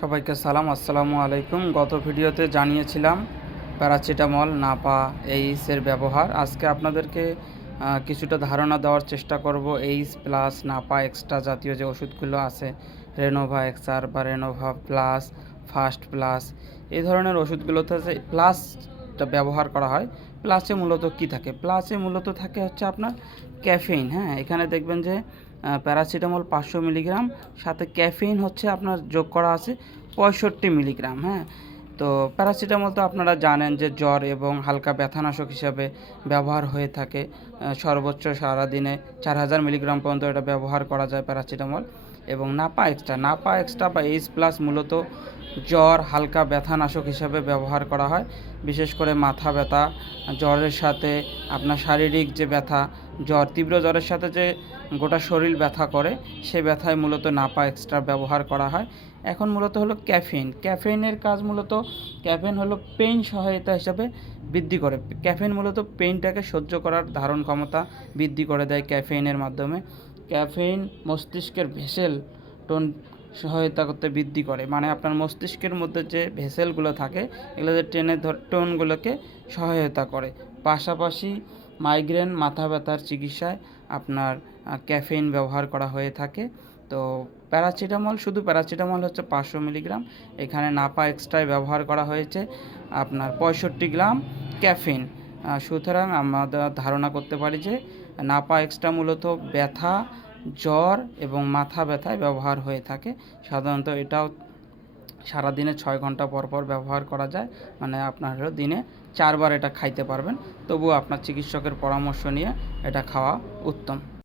সবাইকে সালাম, আসসালামু আলাইকুম। গত ভিডিওতে জানিয়েছিলাম প্যারাসিটামল নাপা এইসের ব্যবহার। আজকে আপনাদেরকে কিছুটা ধারণা দেওয়ার চেষ্টা করব এইস প্লাস নাপা এক্সট্রা জাতীয় যে ওষুধগুলো আছে, রেনোভা এক্সার বা রেনোভা প্লাস ফার্স্ট প্লাস, এই ধরনের ওষুধগুলোতে যে প্লাসটা ব্যবহার করা হয়। প্লাসে মূলত কি থাকে? প্লাসে মূলত থাকে হচ্ছে আপনার ক্যাফেইন হ্যাঁ? এখানে দেখবেন যে প্যারাসিটামল পাঁচশো মিলিগ্রাম সাথে ক্যাফেইন হচ্ছে আপনার যোগ করা আছে পঁয়ষট্টি মিলিগ্রাম হ্যাঁ? তো প্যারাসিটামল তো আপনারা জানেন যে জ্বর এবং হালকা ব্যথানাশক হিসাবে ব্যবহার হয়ে থাকে। সর্বোচ্চ সারাদিনে চার হাজার মিলিগ্রাম পর্যন্ত এটা ব্যবহার করা যায় প্যারাসিটামল এবং নাপা এক্সট্রা। নাপা এক্সট্রা বা এইচ প্লাস মূলত জ্বর, হালকা ব্যথানাশক হিসাবে ব্যবহার করা হয়। বিশেষ করে মাথা ব্যথা, জ্বরের সাথে আপনার শারীরিক যে ব্যথা, জ্বর, তীব্র জ্বরের সাথে যে গোটা শরীর ব্যথা করে, সে ব্যথায় মূলত নাপা এক্সট্রা ব্যবহার করা হয়। এখন মূলত হলো ক্যাফেইন। ক্যাফেইনের কাজ মূলত, ক্যাফেইন হলো পেইন সহায়তা হিসাবে বৃদ্ধি করে। ক্যাফেইন মূলত পেইনটাকে সহ্য করার ধারণ ক্ষমতা বৃদ্ধি করে দেয় ক্যাফেইনের মাধ্যমে। ক্যাফেইন মস্তিষ্কের ভেসেল টোন সহায়তা করতে বৃদ্ধি করে। মানে আপনার মস্তিষ্কের মধ্যে যে ভেসেলগুলো থাকে, এগুলো যে ধর টোনগুলোকে সহায়তা করে। পাশাপাশি মাইগ্রেন, মাথা ব্যথার চিকিৎসায় আপনার ক্যাফেইন ব্যবহার করা হয়ে থাকে। তো প্যারাসিটামল, শুধু প্যারাসিটামল হচ্ছে পাঁচশো মিলিগ্রাম। এখানে নাপা এক্সট্রায় ব্যবহার করা হয়েছে। আপনার পঁয়ষট্টি গ্রাম ক্যাফেইন। সুতরাং আমরা ধারণা করতে পারি যে নাপা এক্সট্রা মূলত ব্যথা, জ্বর এবং মাথা ব্যথায় ব্যবহার হয়ে থাকে। সাধারণত এটাও সারাদিনে ছয় ঘণ্টা পর পর ব্যবহার করা যায়। মানে আপনার দিনে চারবার এটা খাইতে পারবেন। তবুও আপনার চিকিৎসকের পরামর্শ নিয়ে এটা খাওয়া উত্তম।